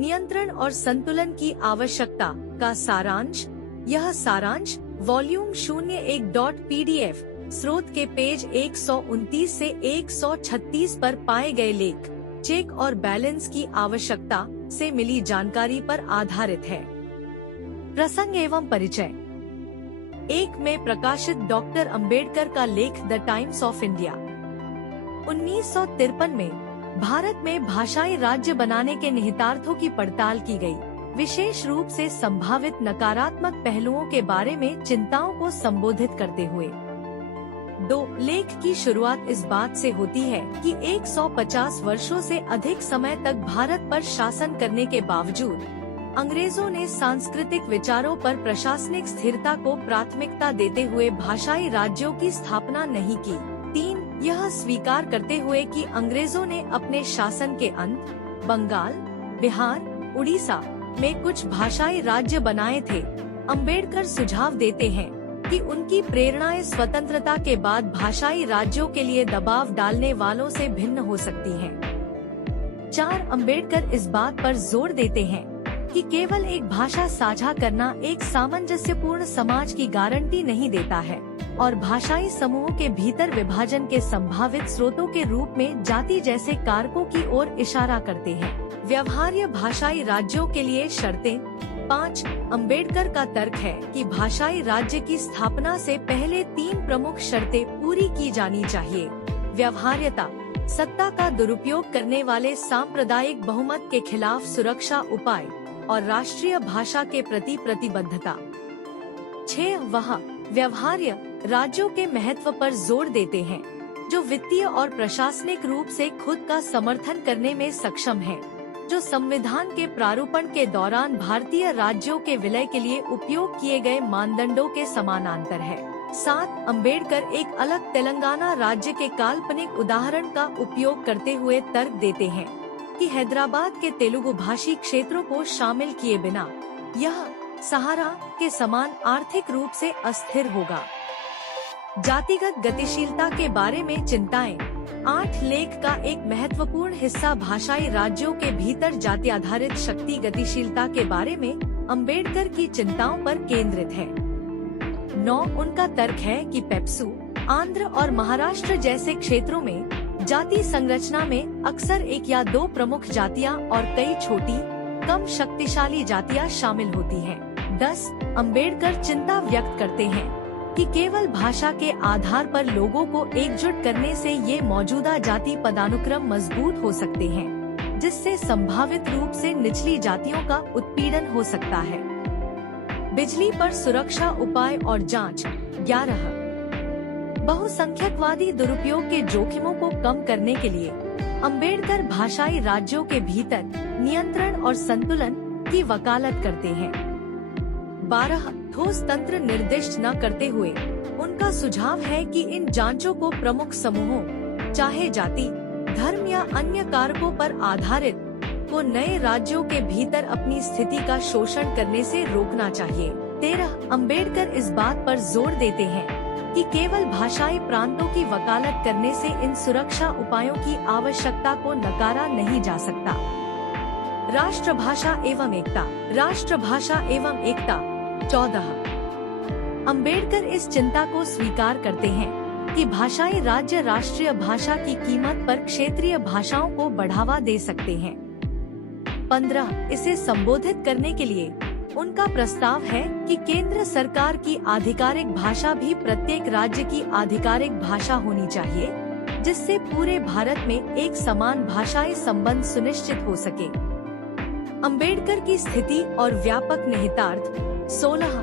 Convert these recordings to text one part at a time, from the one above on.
नियंत्रण और संतुलन की आवश्यकता का सारांश। यह सारांश वॉल्यूम 01.pdf स्रोत के पेज 129 से 136 पर पाए गए लेख, चेक और बैलेंस की आवश्यकता से मिली जानकारी पर आधारित है। प्रसंग एवं परिचय। 1 में प्रकाशित डॉक्टर अंबेडकर का लेख द टाइम्स ऑफ इंडिया। 1953 में भारत में भाषाई राज्य बनाने के निहितार्थों की पड़ताल की गई, विशेष रूप से संभावित नकारात्मक पहलुओं के बारे में चिंताओं को संबोधित करते हुए। 2 लेख की शुरुआत इस बात से होती है कि 150 वर्षों से अधिक समय तक भारत पर शासन करने के बावजूद अंग्रेजों ने सांस्कृतिक विचारों पर प्रशासनिक स्थिरता को प्राथमिकता देते हुए भाषाई राज्यों की स्थापना नहीं की। 3 यह स्वीकार करते हुए कि अंग्रेजों ने अपने शासन के अंत बंगाल, बिहार, उड़ीसा में कुछ भाषाई राज्य बनाए थे, अंबेडकर सुझाव देते हैं कि उनकी प्रेरणाएं स्वतंत्रता के बाद भाषाई राज्यों के लिए दबाव डालने वालों से भिन्न हो सकती हैं। 4 अंबेडकर इस बात पर जोर देते हैं कि केवल एक भाषा साझा करना एक सामंजस्यपूर्ण समाज की गारंटी नहीं देता है और भाषाई समूहों के भीतर विभाजन के संभावित स्रोतों के रूप में जाति जैसे कारकों की ओर इशारा करते हैं। व्यवहार्य भाषाई राज्यों के लिए शर्तें। 5 अंबेडकर का तर्क है कि भाषाई राज्य की स्थापना से पहले 3 प्रमुख शर्तें पूरी की जानी चाहिए। व्यवहार्यता, सत्ता का दुरुपयोग करने वाले सांप्रदायिक बहुमत के खिलाफ सुरक्षा उपाय और राष्ट्रीय भाषा के प्रति प्रतिबद्धता। 6 वह व्यवहार्य राज्यों के महत्व पर जोर देते हैं जो वित्तीय और प्रशासनिक रूप से खुद का समर्थन करने में सक्षम हैं, जो संविधान के प्रारूपण के दौरान भारतीय राज्यों के विलय के लिए उपयोग किए गए मानदंडों के समानांतर है। 7 अंबेडकर एक अलग तेलंगाना राज्य के काल्पनिक उदाहरण का उपयोग करते हुए तर्क देते हैं कि हैदराबाद के तेलुगु भाषी क्षेत्रों को शामिल किए बिना यह सहारा के समान आर्थिक रूप से अस्थिर होगा। जातिगत गतिशीलता के बारे में चिंताएं। 8 लेख का एक महत्वपूर्ण हिस्सा भाषाई राज्यों के भीतर जाति आधारित शक्ति गतिशीलता के बारे में अंबेडकर की चिंताओं पर केंद्रित है। 9 उनका तर्क है कि पेप्सू, आंध्र और महाराष्ट्र जैसे क्षेत्रों में जाति संरचना में अक्सर 1 या 2 प्रमुख जातियां और कई छोटी, कम शक्तिशाली जातियां शामिल होती हैं। 10 अंबेडकर चिंता व्यक्त करते हैं कि केवल भाषा के आधार पर लोगों को एकजुट करने से ये मौजूदा जाति पदानुक्रम मजबूत हो सकते हैं, जिससे संभावित रूप से निचली जातियों का उत्पीड़न हो सकता है। बिजली पर सुरक्षा उपाय और जांच। 11 बहुसंख्यकवादी दुरुपयोग के जोखिमों को कम करने के लिए अंबेडकर भाषाई राज्यों के भीतर नियंत्रण और संतुलन की वकालत करते हैं। 12 ठोस तंत्र निर्दिष्ट न करते हुए उनका सुझाव है कि इन जांचों को प्रमुख समूहों, चाहे जाति, धर्म या अन्य कारकों पर आधारित, को नए राज्यों के भीतर अपनी स्थिति का शोषण करने से रोकना चाहिए। 13 अंबेडकर इस बात पर जोर देते हैं कि केवल भाषाई प्रांतों की वकालत करने से इन सुरक्षा उपायों की आवश्यकता को नकारा नहीं जा सकता। राष्ट्रभाषा एवं एकता। राष्ट्रभाषा एवं एकता। 14 अंबेडकर इस चिंता को स्वीकार करते हैं कि भाषाई राज्य राष्ट्रीय भाषा की कीमत पर क्षेत्रीय भाषाओं को बढ़ावा दे सकते हैं। 15 इसे संबोधित करने के लिए उनका प्रस्ताव है कि केंद्र सरकार की आधिकारिक भाषा भी प्रत्येक राज्य की आधिकारिक भाषा होनी चाहिए, जिससे पूरे भारत में एक समान भाषाई संबंध सुनिश्चित हो सके। अंबेडकर की स्थिति और व्यापक निहितार्थ। 16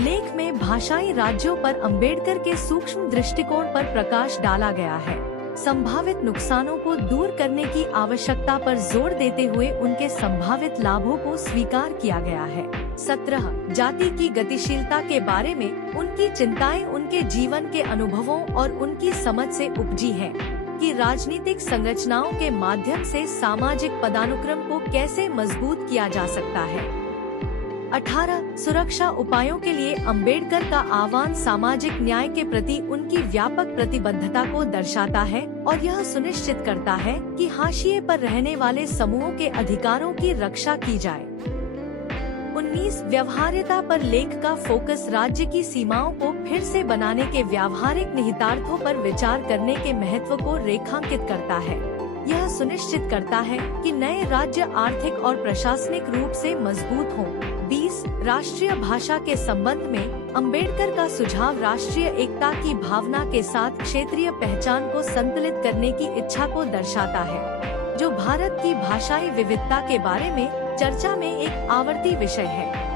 लेख में भाषाई राज्यों पर अंबेडकर के सूक्ष्म दृष्टिकोण पर प्रकाश डाला गया है। संभावित नुकसानों को दूर करने की आवश्यकता पर जोर देते हुए उनके संभावित लाभों को स्वीकार किया गया है। 17 जाति की गतिशीलता के बारे में उनकी चिंताएं उनके जीवन के अनुभवों और उनकी समझ से उपजी है कि राजनीतिक संरचनाओं के माध्यम से सामाजिक पदानुक्रम को कैसे मजबूत किया जा सकता है। 18 सुरक्षा उपायों के लिए अंबेडकर का आह्वान सामाजिक न्याय के प्रति उनकी व्यापक प्रतिबद्धता को दर्शाता है और यह सुनिश्चित करता है कि हाशिए पर रहने वाले समूहों के अधिकारों की रक्षा की जाए। 19 व्यवहार्यता पर लेख का फोकस राज्य की सीमाओं को फिर से बनाने के व्यावहारिक निहितार्थों पर विचार करने के महत्व को रेखांकित करता है। यह सुनिश्चित करता है कि नए राज्य आर्थिक और प्रशासनिक रूप से मजबूत हों। 20 राष्ट्रीय भाषा के संबंध में अंबेडकर का सुझाव राष्ट्रीय एकता की भावना के साथ क्षेत्रीय पहचान को संतुलित करने की इच्छा को दर्शाता है, जो भारत की भाषाई विविधता के बारे में चर्चा में एक आवर्ती विषय है।